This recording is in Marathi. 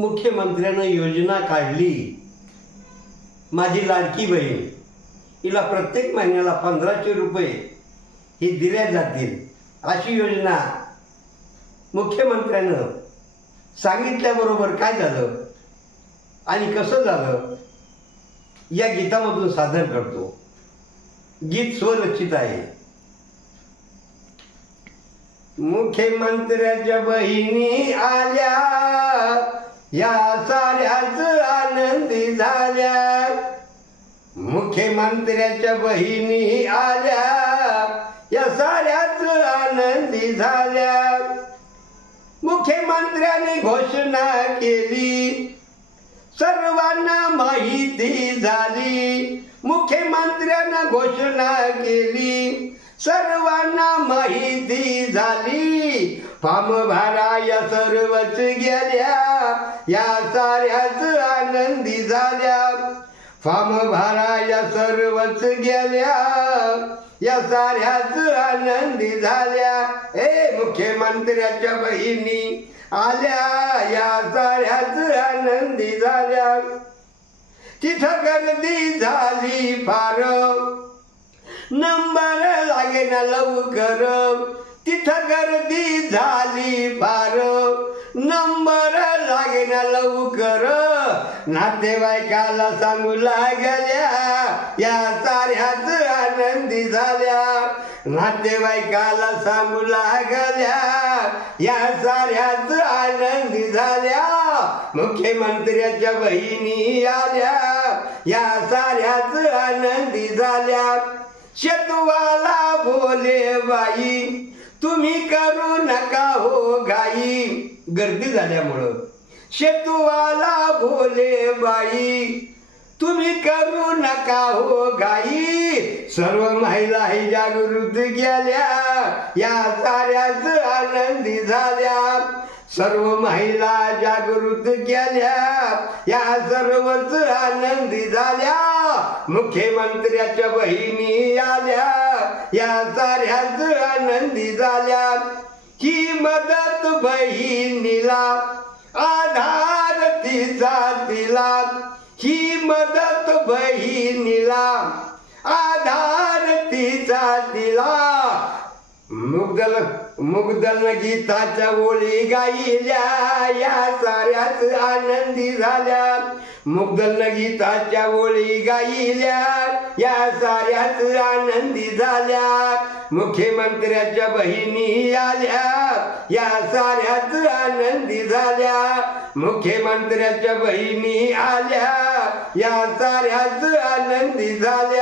मुख्यमंत्र्यानं योजना काढली, माझी लाडकी बहीण हिला प्रत्येक महिन्याला 1500 रुपये हे दिल्या जातील अशी योजना मुख्यमंत्र्यानं सांगितल्याबरोबर काय झालं आणि कसं झालं या गीतामधून सादर करतो. गीत स्वरचित आहे. मुख्यमंत्र्याच्या बहिणी आल्या, या साऱ्याच आनंदी झाल्या. मुख्यमंत्र्याच्या बहिणी आल्या, या साऱ्याच आनंदी झाल्या. मुख्यमंत्र्याने घोषणा केली, सर्वांना माहिती झाली. मुख्यमंत्र्यानं घोषणा केली, सर्वांना माहिती झाली. फॉर्म भराया सर्वच गेल्या, या साऱ्याच आनंदी झाल्या. फॉर्म भराया सर्वच गेल्या, या साऱ्याच आनंदी झाल्या. मुख्यमंत्र्याच्या बहिणी आल्या, या साऱ्याच आनंदी झाल्या. तिथं गर्दी झाली फार, नंबर लागेना लवकर. तिथं गर्दी झाली फार, नंबर लागेना लवकर. नातेवाईकाला सांगू लागल्या, या साऱ्याच आनंदी झाल्या. नातेवाईकाला सांगू लागल्या, या साऱ्याच आनंदी झाल्या. मुख्यमंत्र्याच्या बहिणी आल्या, या साऱ्याच आनंदी झाल्या. शेतवाला बोले बाई, तुम्ही करू नका हो घाई. गर्दी झाल्यामुळं शेतवाला बोले बाई, तुम्ही करू नका हो घाई. सर्व महिला ही जागृत गेल्या, या साऱ्याच आनंदी झाल्या. सर्व महिला जागृत केल्या, या सर्वच आनंदी झाल्या. मुख्यमंत्र्याच्या बहिणी आल्या, या साऱ्याच आनंदी झाल्या. ही मदत बहिणीला, आधार तिचा तिला. ही मदत बहिणीला, आधार तिचा तिला. मुग्दल गीताच्या ओळी गायल्या, या साऱ्याच आनंदी झाल्या. मुग्दल गीताच्या ओळी गायल्या, या साऱ्याच आनंदी झाल्या. मुख्यमंत्र्याच्या बहिणी आल्या, या साऱ्याच आनंदी झाल्या. मुख्यमंत्र्याच्या बहिणी आल्या, या साऱ्याच आनंदी झाल्या.